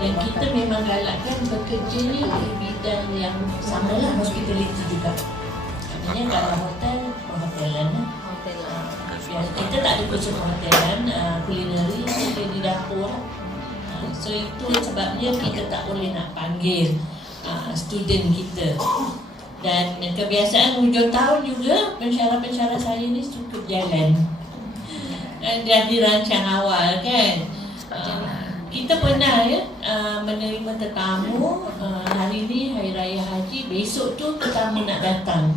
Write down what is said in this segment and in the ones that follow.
Dan kita memang galakkan bekerja ni di bidang yang sama lah, hospitality juga. Maknanya kalau hotel, perhotelan lah. Kita tak ada kursus perhotelan, kulineri, kita di dapur lah. So itu sebabnya kita tak boleh nak panggil student kita. Dan kebiasaan hujung tahun juga pensyarah-pensyarah saya ni cukup jalan. Dah dirancang awal kan. Kita pernah menerima tetamu, hari ni Hari Raya Haji, besok tu tetamu nak datang.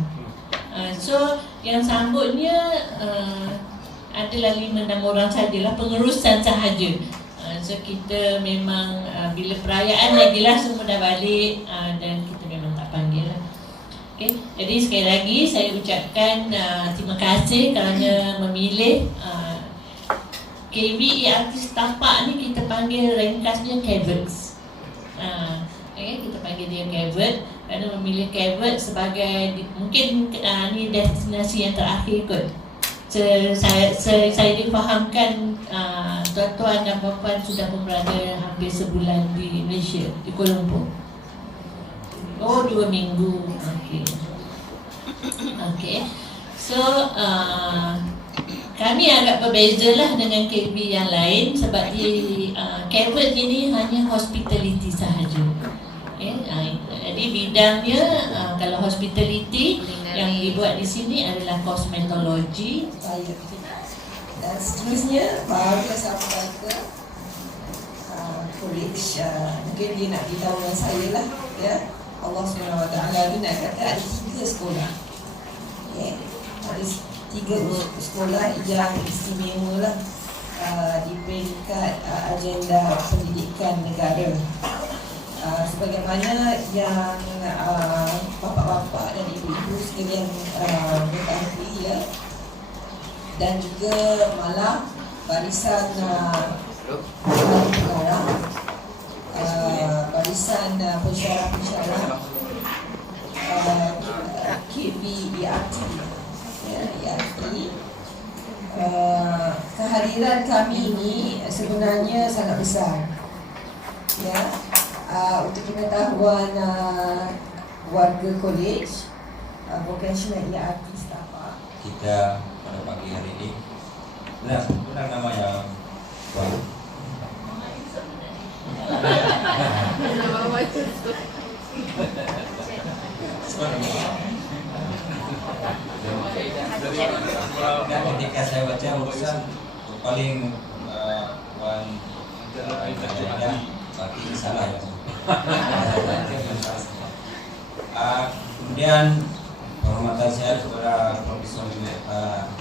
So yang sambutnya adalah 5-6 orang sajalah, pengurusan sahaja. So kita memang bila perayaan lagilah semua dah balik, dan kita memang tak panggil lah. Okay. Jadi sekali lagi saya ucapkan terima kasih kerana memilih KV Artis Tapak ni. Kita panggil ringkasnya KVETS. Okay, kita panggil dia KVET kerana memilih KVET sebagai mungkin ni destinasi yang terakhir kot. Saya difahamkan tuan-tuan dan puan-puan sudah berada hampir sebulan di Malaysia, di Kuala Lumpur. Oh, 2 minggu. Okay. So kami agak berbeza lah dengan KB yang lain sebab di KVET ini hanya hospitality sahaja. Okay. Jadi bidangnya kalau hospitality yang dibuat di sini adalah kosmetologi. Dan seterusnya baru sampai ke college. Mungkin dia nak beritahu dengan saya lah, ya. Allah SWT ni nak kata ada 3 sekolah. Okay. Ada 3 sekolah yang istimewa lah di peringkat agenda pendidikan negara. Sebagaimana yang bapa-bapa dan ibu-ibu sekalian mengetahui, ya. Dan juga malah barisan pengarah, barisan pensyarah-pensyarah KBERT, kehadiran kami ini sebenarnya sangat besar, ya. Untuk pengetahuan warga college, vocational artist apa kita pada pagi hari ini benar nama yang baru. Dan ketika saya baca urusan paling berarti salah ya. Kemudian penghormatan saya kepada Profesor Abdullah